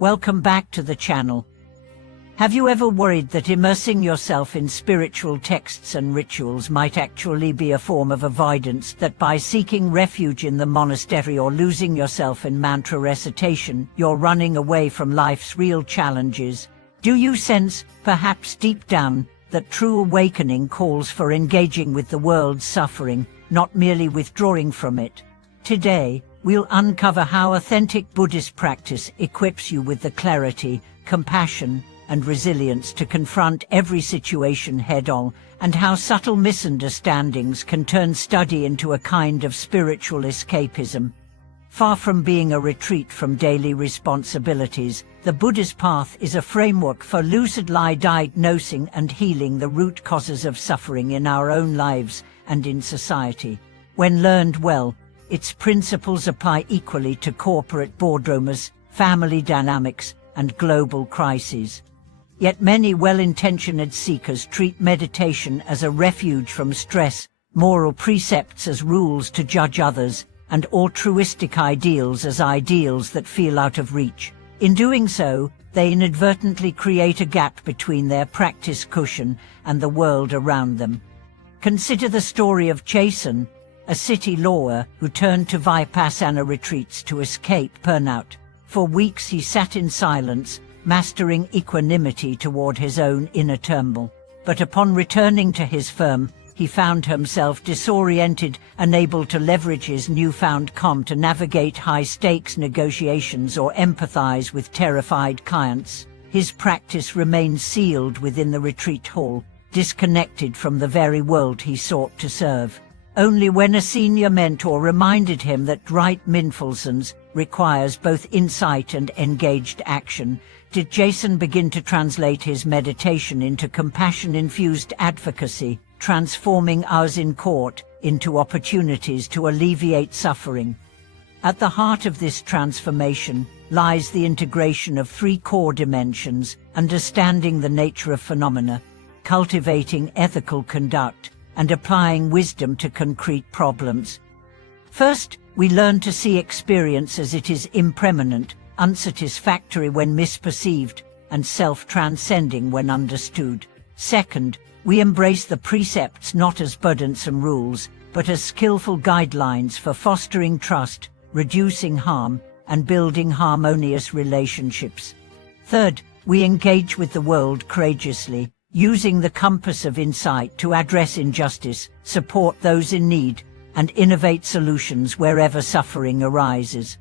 Welcome back to the channel. Have you ever worried that immersing yourself in spiritual texts and rituals might actually be a form of avoidance, that by seeking refuge in the monastery or losing yourself in mantra recitation, you're running away from life's real challenges? Do you sense, perhaps deep down, that true awakening calls for engaging with the world's suffering, not merely withdrawing from it? Today, we'll uncover how authentic Buddhist practice equips you with the clarity, compassion, and resilience to confront every situation head-on, and how subtle misunderstandings can turn study into a kind of spiritual escapism. Far from being a retreat from daily responsibilities, the Buddhist path is a framework for lucidly diagnosing and healing the root causes of suffering in our own lives and in society. When learned well, its principles apply equally to corporate boardrooms, family dynamics, and global crises. Yet many well-intentioned seekers treat meditation as a refuge from stress, moral precepts as rules to judge others, and altruistic ideals as ideals that feel out of reach. In doing so, they inadvertently create a gap between their practice cushion and the world around them. Consider the story of Jason, a city lawyer who turned to Vipassana retreats to escape burnout. For weeks he sat in silence, mastering equanimity toward his own inner turmoil. But upon returning to his firm, he found himself disoriented, unable to leverage his newfound calm to navigate high-stakes negotiations or empathize with terrified clients. His practice remained sealed within the retreat hall, disconnected from the very world he sought to serve. Only when a senior mentor reminded him that right mindfulness requires both insight and engaged action, did Jason begin to translate his meditation into compassion-infused advocacy, transforming hours in court into opportunities to alleviate suffering. At the heart of this transformation lies the integration of three core dimensions: understanding the nature of phenomena, cultivating ethical conduct, and applying wisdom to concrete problems. First, we learn to see experience as it is: impermanent, unsatisfactory when misperceived, and self-transcending when understood. Second, we embrace the precepts not as burdensome rules, but as skillful guidelines for fostering trust, reducing harm, and building harmonious relationships. Third, we engage with the world courageously, using the compass of insight to address injustice, support those in need, and innovate solutions wherever suffering arises.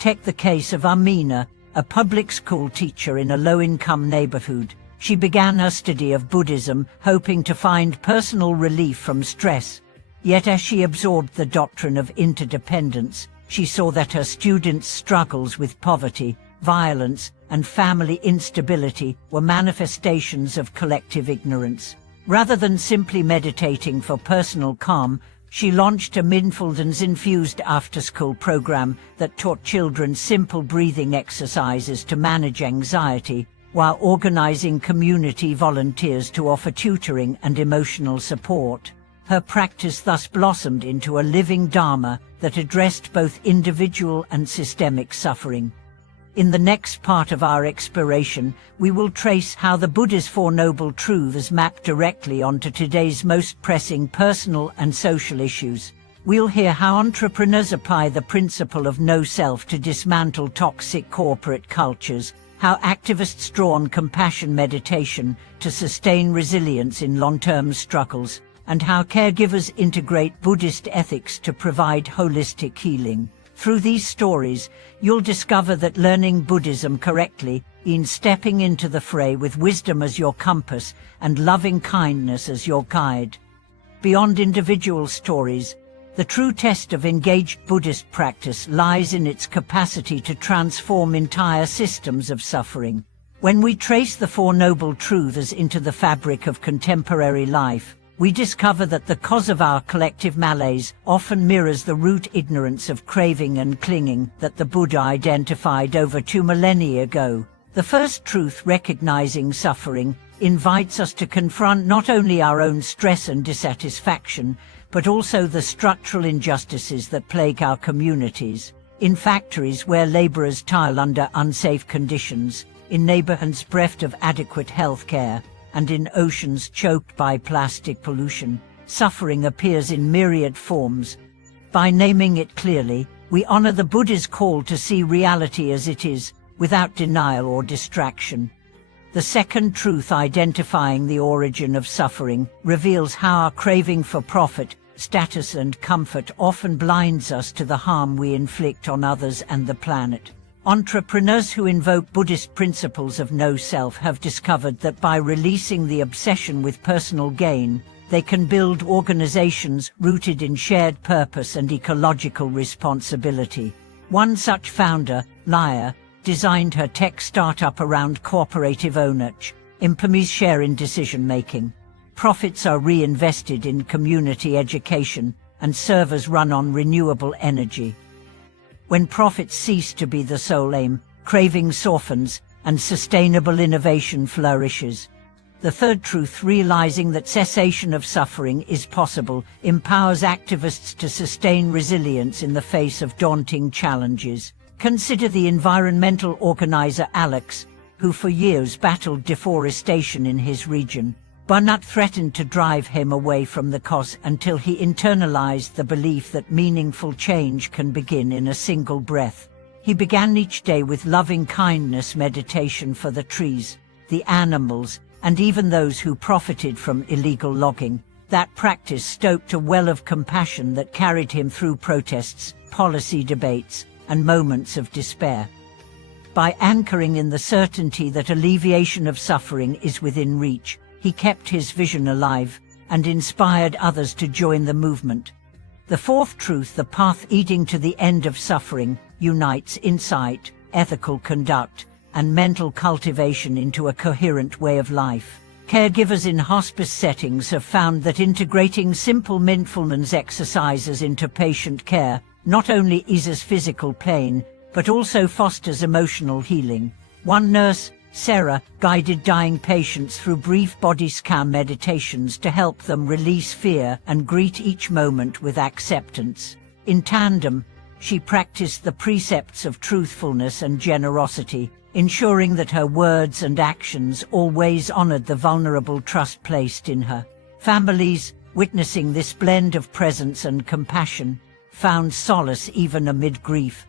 Take the case of Amina, a public school teacher in a low-income neighborhood. She began her study of Buddhism, hoping to find personal relief from stress. Yet as she absorbed the doctrine of interdependence, she saw that her students' struggles with poverty, violence, and family instability were manifestations of collective ignorance. Rather than simply meditating for personal calm, she launched a mindfulness-infused after-school program that taught children simple breathing exercises to manage anxiety, while organizing community volunteers to offer tutoring and emotional support. Her practice thus blossomed into a living Dharma that addressed both individual and systemic suffering. In the next part of our exploration, we will trace how the Buddha's Four Noble Truths map directly onto today's most pressing personal and social issues. We'll hear how entrepreneurs apply the principle of no self to dismantle toxic corporate cultures, how activists draw on compassion meditation to sustain resilience in long-term struggles, and how caregivers integrate Buddhist ethics to provide holistic healing. Through these stories, you'll discover that learning Buddhism correctly means stepping into the fray with wisdom as your compass and loving kindness as your guide. Beyond individual stories, the true test of engaged Buddhist practice lies in its capacity to transform entire systems of suffering. When we trace the Four Noble Truths into the fabric of contemporary life, we discover that the cause of our collective malaise often mirrors the root ignorance of craving and clinging that the Buddha identified over 2 millennia ago. The first truth, recognizing suffering, invites us to confront not only our own stress and dissatisfaction, but also the structural injustices that plague our communities. in factories where laborers toil under unsafe conditions, in neighborhoods bereft of adequate health care, and in oceans choked by plastic pollution, suffering appears in myriad forms. By naming it clearly, we honor the Buddha's call to see reality as it is, without denial or distraction. The second truth, identifying the origin of suffering, reveals how our craving for profit, status and comfort often blinds us to the harm we inflict on others and the planet. Entrepreneurs who invoke Buddhist principles of no-self have discovered that by releasing the obsession with personal gain, they can build organizations rooted in shared purpose and ecological responsibility. One such founder, Laya, designed her tech startup around cooperative ownership, employees share in decision-making. Profits are reinvested in community education, and servers run on renewable energy. When profits cease to be the sole aim, craving softens, and sustainable innovation flourishes. The third truth, realizing that cessation of suffering is possible, empowers activists to sustain resilience in the face of daunting challenges. Consider the environmental organizer Alex, who for years battled deforestation in his region. Burnout threatened to drive him away from the cause until he internalized the belief that meaningful change can begin in a single breath. He began each day with loving kindness meditation for the trees, the animals, and even those who profited from illegal logging. That practice stoked a well of compassion that carried him through protests, policy debates, and moments of despair. By anchoring in the certainty that alleviation of suffering is within reach, he kept his vision alive and inspired others to join the movement. The fourth truth, the path leading to the end of suffering, unites insight, ethical conduct, and mental cultivation into a coherent way of life. Caregivers in hospice settings have found that integrating simple mindfulness exercises into patient care not only eases physical pain, but also fosters emotional healing. One nurse, Sarah, guided dying patients through brief body scan meditations to help them release fear and greet each moment with acceptance. In tandem, she practiced the precepts of truthfulness and generosity, ensuring that her words and actions always honored the vulnerable trust placed in her. Families, witnessing this blend of presence and compassion, found solace even amid grief.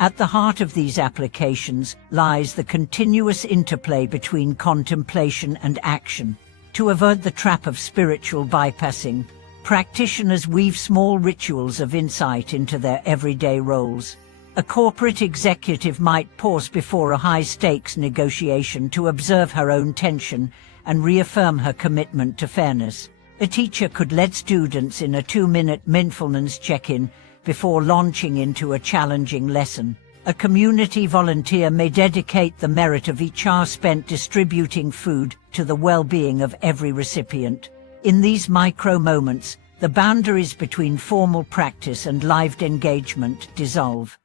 At the heart of these applications lies the continuous interplay between contemplation and action. To avert the trap of spiritual bypassing, practitioners weave small rituals of insight into their everyday roles. A corporate executive might pause before a high-stakes negotiation to observe her own tension and reaffirm her commitment to fairness. A teacher could lead students in a 2-minute mindfulness check-in before launching into a challenging lesson. A community volunteer may dedicate the merit of each hour spent distributing food to the well-being of every recipient. In these micro-moments, the boundaries between formal practice and lived engagement dissolve.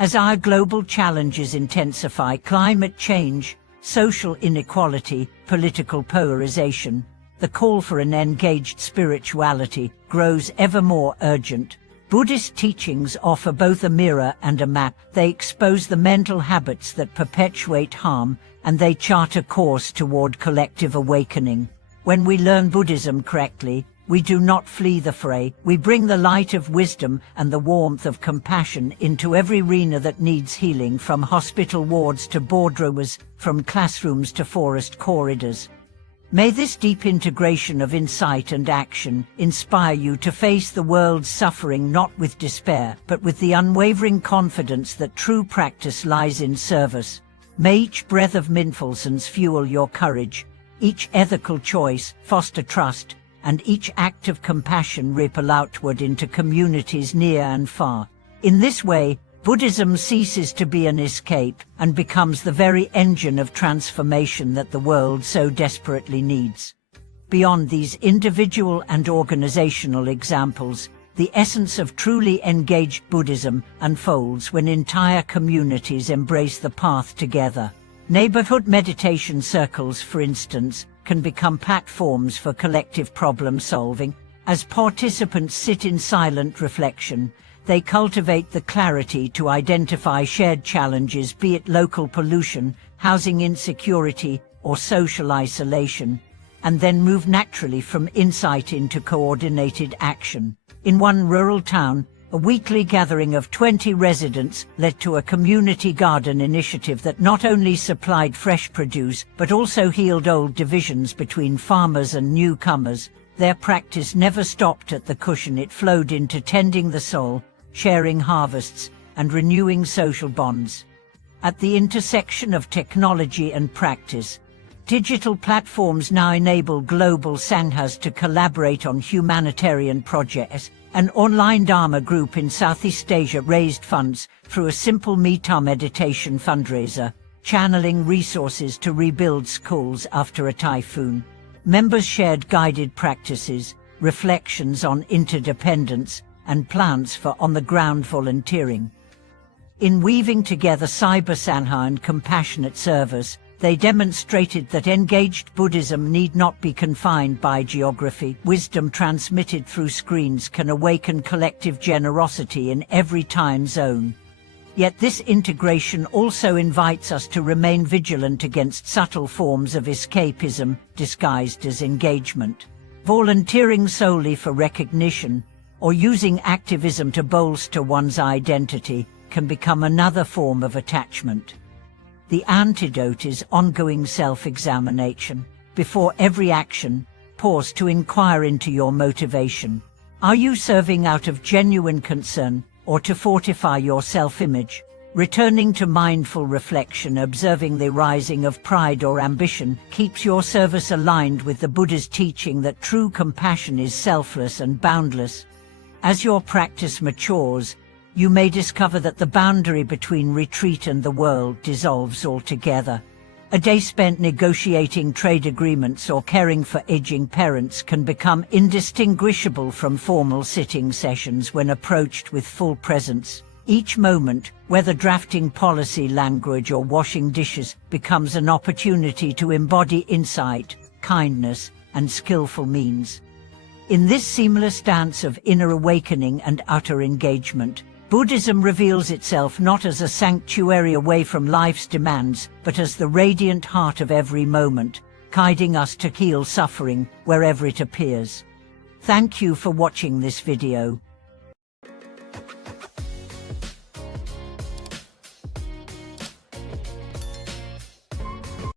As our global challenges intensify, climate change, social inequality, political polarization, the call for an engaged spirituality grows ever more urgent. Buddhist teachings offer both a mirror and a map. They expose the mental habits that perpetuate harm, and they chart a course toward collective awakening. When we learn Buddhism correctly, we do not flee the fray. We bring the light of wisdom and the warmth of compassion into every arena that needs healing, from hospital wards to boardrooms, from classrooms to forest corridors. May this deep integration of insight and action inspire you to face the world's suffering not with despair, but with the unwavering confidence that true practice lies in service. May each breath of mindfulness fuel your courage, each ethical choice foster trust, and each act of compassion ripple outward into communities near and far. In this way, Buddhism ceases to be an escape and becomes the very engine of transformation that the world so desperately needs. Beyond these individual and organizational examples, the essence of truly engaged Buddhism unfolds when entire communities embrace the path together. Neighborhood meditation circles, for instance, can become platforms for collective problem solving. As participants sit in silent reflection, They cultivate the clarity to identify shared challenges, be it local pollution, housing insecurity, or social isolation, and then move naturally from insight into coordinated action. In one rural town, a weekly gathering of 20 residents led to a community garden initiative that not only supplied fresh produce, but also healed old divisions between farmers and newcomers. Their practice never stopped at the cushion. It flowed into tending the soil, sharing harvests, and renewing social bonds. At the intersection of technology and practice, digital platforms now enable global sanghas to collaborate on humanitarian projects. An online Dharma group in Southeast Asia raised funds through a simple Metta meditation fundraiser, channeling resources to rebuild schools after a typhoon. Members shared guided practices, reflections on interdependence, and plans for on-the-ground volunteering. In weaving together cyber sangha and compassionate service, they demonstrated that engaged Buddhism need not be confined by geography. Wisdom transmitted through screens can awaken collective generosity in every time zone. Yet this integration also invites us to remain vigilant against subtle forms of escapism disguised as engagement. Volunteering solely for recognition, or using activism to bolster one's identity, can become another form of attachment. The antidote is ongoing self-examination. Before every action, pause to inquire into your motivation. Are you serving out of genuine concern, or to fortify your self-image? Returning to mindful reflection, observing the rising of pride or ambition, keeps your service aligned with the Buddha's teaching that true compassion is selfless and boundless. As your practice matures, you may discover that the boundary between retreat and the world dissolves altogether. A day spent negotiating trade agreements or caring for aging parents can become indistinguishable from formal sitting sessions when approached with full presence. Each moment, whether drafting policy language or washing dishes, becomes an opportunity to embody insight, kindness, and skillful means. In this seamless dance of inner awakening and utter engagement, Buddhism reveals itself not as a sanctuary away from life's demands, but as the radiant heart of every moment, guiding us to heal suffering wherever it appears. Thank you for watching this video.